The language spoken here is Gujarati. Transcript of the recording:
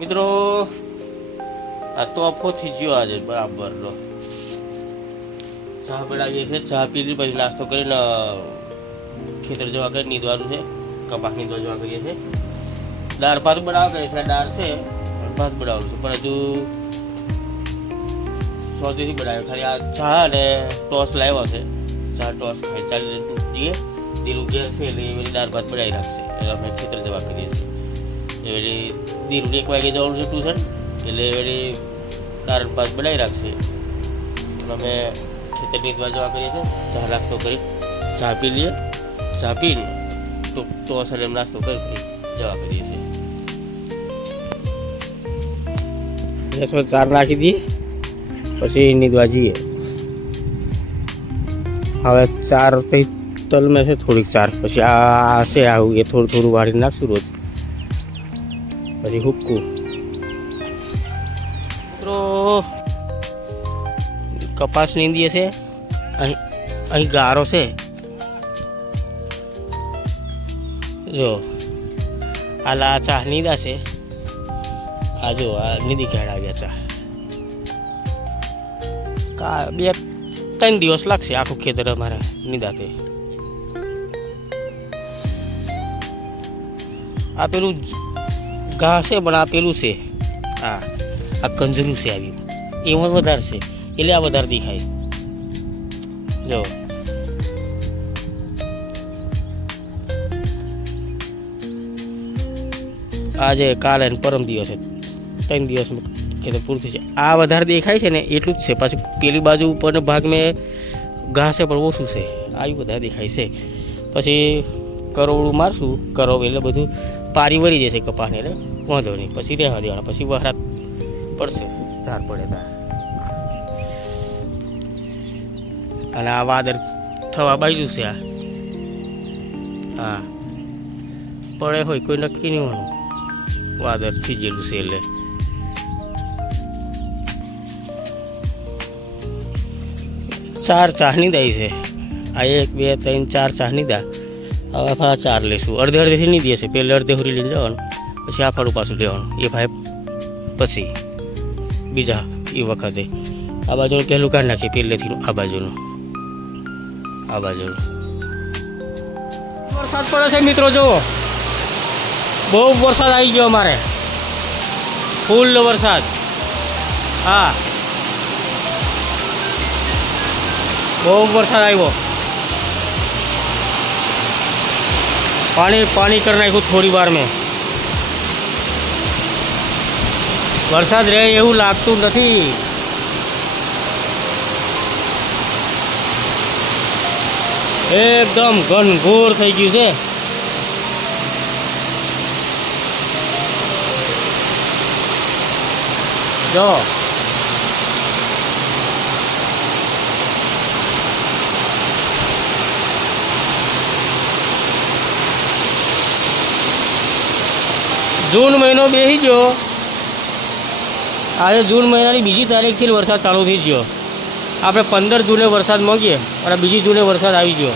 મિત્રો આ તો અફો થઈ ગયો આજે બરાબર નો ચા બનાવીએ છીએ, ચા પી લીધી પછી નાસ્તો કરીને ખેતર જવા કરી નીંદવાનું છે, કપાસ નીંદવા જવા કરીએ છીએ. દાળ ભાત બનાવવા કરીએ છીએ, દાળ છે ભાત બનાવવાનું છે પણ હજુ સોજીથી બનાવ્યો. ખાલી આ ચા અને ટોસ લાવ્યો છે, ચા ટોસ ખાઈ ચાલી જઈએ. દીરું ઘેર છે એટલે એ બધી દાળ ભાત બનાવી રાખશે એટલે અમે ખેતર જવા કરીએ છીએ. એ બધી દીરું 1 વાગે જવાનું છે ટ્યુશન એટલે એ બધી દાળ ભાત બનાવી રાખશે. અમે ખેતર નીંદવા જવા કરીએ છીએ. ચા નાસ્તો કરી ચા પી લઈએ, ચા પીને તો ટોસ અને નાસ્તો કરી જવા કરીએ છીએ. ગેસમાં ચાર નાખી દઈએ પછી નીંદવા જઈએ. હવે ચાર કંઈ તલમે છે થોડીક ચાર, પછી આ છે આવું એ થોડું થોડું વાળીને નાખશું રોજ, પછી હુક્કું. મિત્રો કપાસ નીંદીએ છે, અહીં ગારો છે જો, આ ચા નીંદા છે. આ જો આ નીંદી ખેડા ગયા ચા. 2-3 દિવસ લાગશે આખું ખેતર અમારે નીંદાતે. આ પેલું ઘા છે પણ આ પેલું છે, આ કંજરું છે આવ્યું એમાં વધારે છે એટલે આ વધારે દેખાય. જો આજે કાલે ને પરમ દિવસે 3 દિવસમાં ખેતર પૂરું થઈ છે. આ વધારે દેખાય છે ને એટલું જ છે. પાછું પેલી બાજુ ઉપરના ભાગમાં ઘાસ છે પણ ઓછું છે, આવી વધારે દેખાય છે. પછી કરોવડું મારશું, કરવ એટલે બધું પારી વળી જશે કપાસને, એટલે વાંધો નહીં. પછી રહેવા દેવાના, પછી વરાત પડશે ધાર પડે તાર. અને આ વાદળ થવા બાજુ છે. હા પડે હોય કોઈ નક્કી નહીં હોવાનું, વાદળ થઈ ગયેલું છે એટલે. ચાર ચા નીંદાઈ છે. આ 1 2 3 4 ચા નીંદા. હવે પાછા 4 લેશું. અડધેથી નીંદીએ છે. પહેલે અડધે હુરી લઈને જવાનું, પછી આ ફાળું પાછું લેવાનું. એ ભાઈ પછી બીજા એ વખતે આ બાજુનું પહેલું કાઢી નાખીએ, પહેલેથી આ બાજુનું. વરસાદ પડે છે મિત્રો, જુઓ બહુ વરસાદ આવી ગયો અમારે, ફૂલ વરસાદ. હા બહુ વરસાદ આવ્યો, પાણી કરી નાખ્યું થોડી વાર મેં. વરસાદ રહે એવું લાગતું નથી. એકદમ ઘનઘોર થઈ ગયું છે. જો જૂન મહિનો બેસી ગયો. આજે જૂન મહિનાની 2જી તારીખથી વરસાદ ચાલુ થઈ ગયો. આપણે 15 જૂને વરસાદ માંગીએ અને 2જી જૂને વરસાદ આવી ગયો.